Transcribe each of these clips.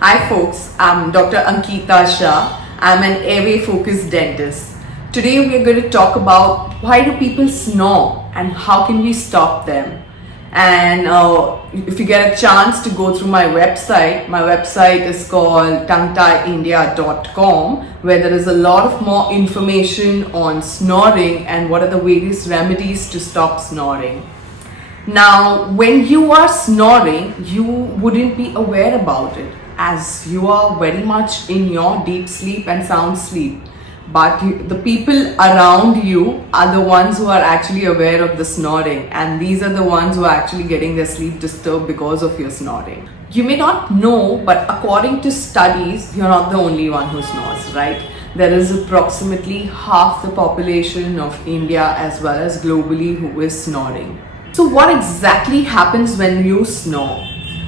Hi folks, I'm Dr. Ankita Shah. I'm an airway focused dentist. Today we are going to talk about why do people snore and how can we stop them. And if you get a chance to go through my website is called tonguetieindia.com, where there is a lot of more information on snoring and what are the various remedies to stop snoring. Now, when you are snoring, you wouldn't be aware about it as you are very much in your deep sleep and sound sleep. But the people around you are the ones who are actually aware of the snoring, and these are the ones who are actually getting their sleep disturbed because of your snoring. You may not know, but according to studies, you're not the only one who snores, right? There is approximately half the population of India as well as globally who is snoring. So what exactly happens when you snore?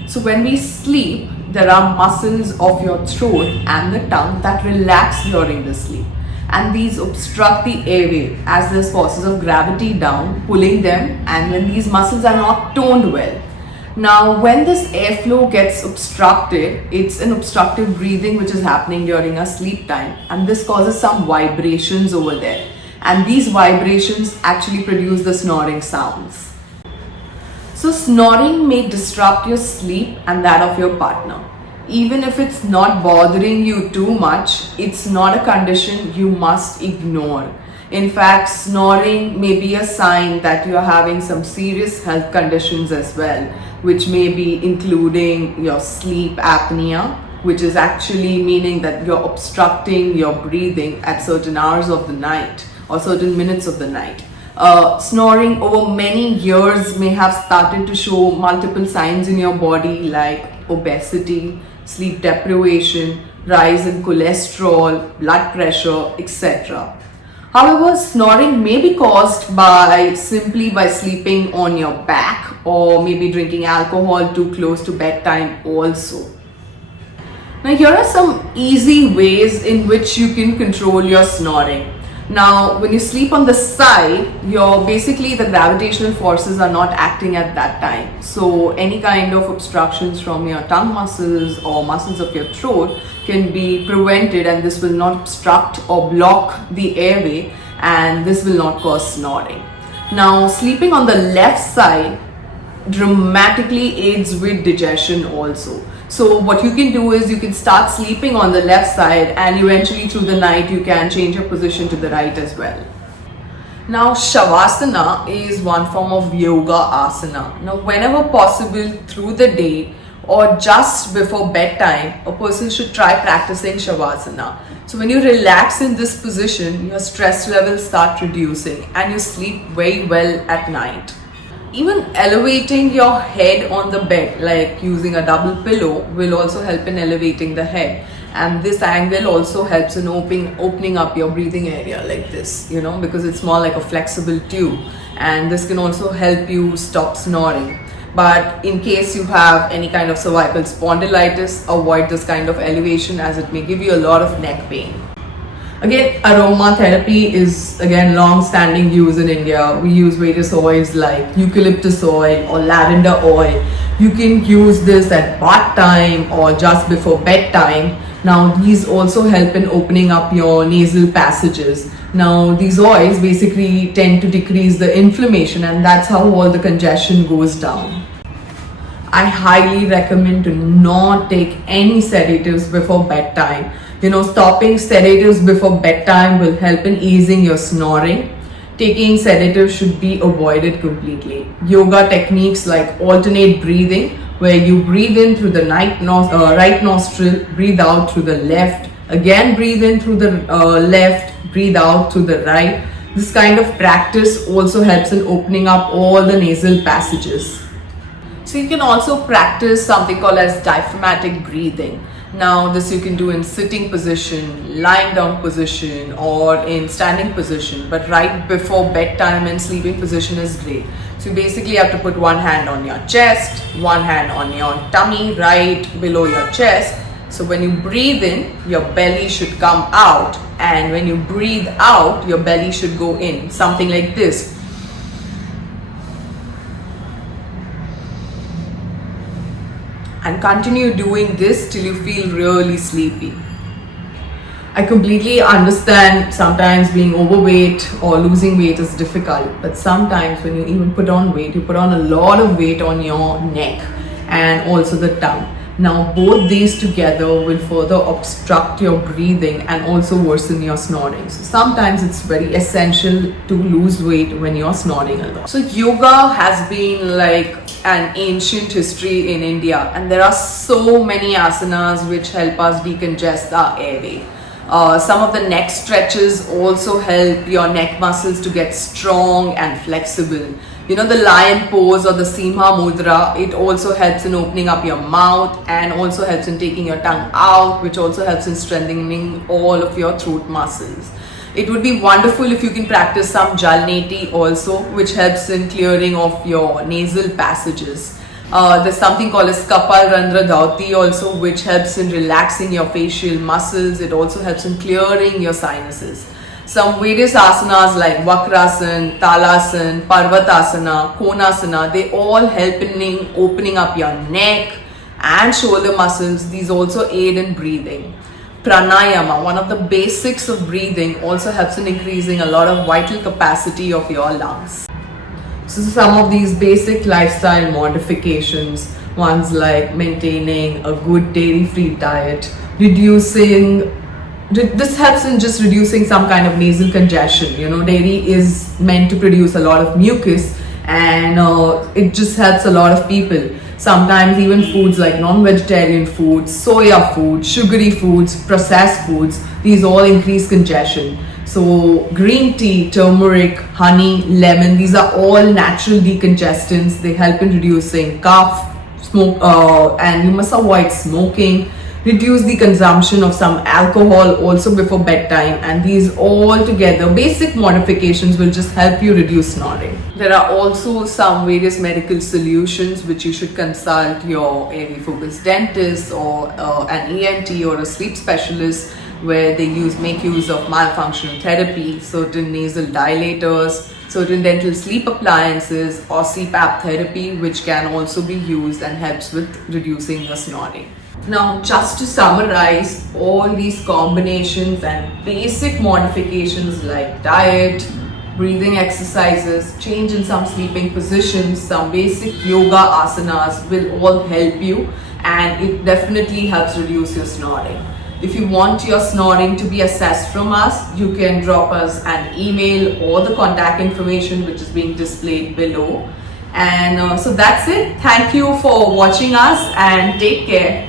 So when we sleep, there are muscles of your throat and the tongue that relax during the sleep. And these obstruct the airway as there's forces of gravity down, pulling them, and when these muscles are not toned well. Now, when this airflow gets obstructed, it's an obstructive breathing which is happening during our sleep time, and this causes some vibrations over there. And these vibrations actually produce the snoring sounds. So snoring may disrupt your sleep and that of your partner. Even if it's not bothering you too much, it's not a condition you must ignore. In fact, snoring may be a sign that you're having some serious health conditions as well, which may be including your sleep apnea, which is actually meaning that you're obstructing your breathing at certain hours of the night or certain minutes of the night. Snoring over many years may have started to show multiple signs in your body like obesity, sleep deprivation, rise in cholesterol, blood pressure, etc. However, snoring may be caused simply by sleeping on your back or maybe drinking alcohol too close to bedtime also. Now, here are some easy ways in which you can control your snoring. Now, when you sleep on the side, the gravitational forces are not acting at that time. So any kind of obstructions from your tongue muscles or muscles of your throat can be prevented, and this will not obstruct or block the airway, and this will not cause snoring. Now, sleeping on the left side dramatically aids with digestion also. So what you can do is you can start sleeping on the left side, and eventually through the night you can change your position to the right as well. Now, Shavasana is one form of yoga asana. Now, whenever possible through the day or just before bedtime, a person should try practicing Shavasana. So when you relax in this position, your stress levels start reducing and you sleep very well at night. Even elevating your head on the bed, like using a double pillow, will also help in elevating the head. And this angle also helps in opening up your breathing area like this, because it's more like a flexible tube. And this can also help you stop snoring. But in case you have any kind of cervical spondylitis, avoid this kind of elevation as it may give you a lot of neck pain. Again, aromatherapy is long-standing use in India. We use various oils like eucalyptus oil or lavender oil. You can use this at bath time or just before bedtime. Now, these also help in opening up your nasal passages. Now, these oils basically tend to decrease the inflammation, and that's how all the congestion goes down. I highly recommend to not take any sedatives before bedtime. Stopping sedatives before bedtime will help in easing your snoring. Taking sedatives should be avoided completely. Yoga techniques like alternate breathing, where you breathe in through the right nostril, breathe out through the left, again breathe in through the left, breathe out through the right. This kind of practice also helps in opening up all the nasal passages. So you can also practice something called as diaphragmatic breathing. Now, this you can do in sitting position, lying down position, or in standing position, but right before bedtime and sleeping position is great. So you basically have to put one hand on your chest, one hand on your tummy, right below your chest. So when you breathe in, your belly should come out, and when you breathe out, your belly should go in, something like this. and continue doing this till you feel really sleepy. I completely understand sometimes being overweight or losing weight is difficult, but sometimes when you even put on weight, you put on a lot of weight on your neck and also the tongue. Now both these together will further obstruct your breathing and also worsen your snoring. So sometimes it's very essential to lose weight when you're snoring a lot. So yoga has been like an ancient history in India, and there are so many asanas which help us decongest our airway. Some of the neck stretches also help your neck muscles to get strong and flexible. You know, the lion pose or the Simha Mudra, it also helps in opening up your mouth and also helps in taking your tongue out, which also helps in strengthening all of your throat muscles. It would be wonderful if you can practice some Jalneti also, which helps in clearing of your nasal passages. There's something called as Kapal Randra Dhauti also, which helps in relaxing your facial muscles. It also helps in clearing your sinuses. Some various asanas like Vakrasan, Talasan, Parvatasana, Konasana, they all help in opening up your neck and shoulder muscles. These also aid in breathing. Pranayama, one of the basics of breathing, also helps in increasing a lot of vital capacity of your lungs. So some of these basic lifestyle modifications, ones like maintaining a good dairy-free diet, this helps in just reducing some kind of nasal congestion. You know, dairy is meant to produce a lot of mucus, and it just helps a lot of people. Sometimes even foods like non-vegetarian foods, soya food, sugary foods, processed foods, these all increase congestion. So green tea, turmeric, honey, lemon, these are all natural decongestants. They help in reducing cough, smoke, and you must avoid smoking. Reduce the consumption of some alcohol also before bedtime, and these all together, basic modifications, will just help you reduce snoring. There are also some various medical solutions which you should consult your airway focused dentist or an ENT or a sleep specialist, where they make use of myofunctional therapy, certain nasal dilators, certain dental sleep appliances, or CPAP therapy, which can also be used and helps with reducing your snoring. Now, just to summarize, all these combinations and basic modifications like diet, breathing exercises, change in some sleeping positions, some basic yoga asanas will all help you, and it definitely helps reduce your snoring. If you want your snoring to be assessed from us, you can drop us an email or the contact information which is being displayed below. And so that's it. Thank you for watching us and take care.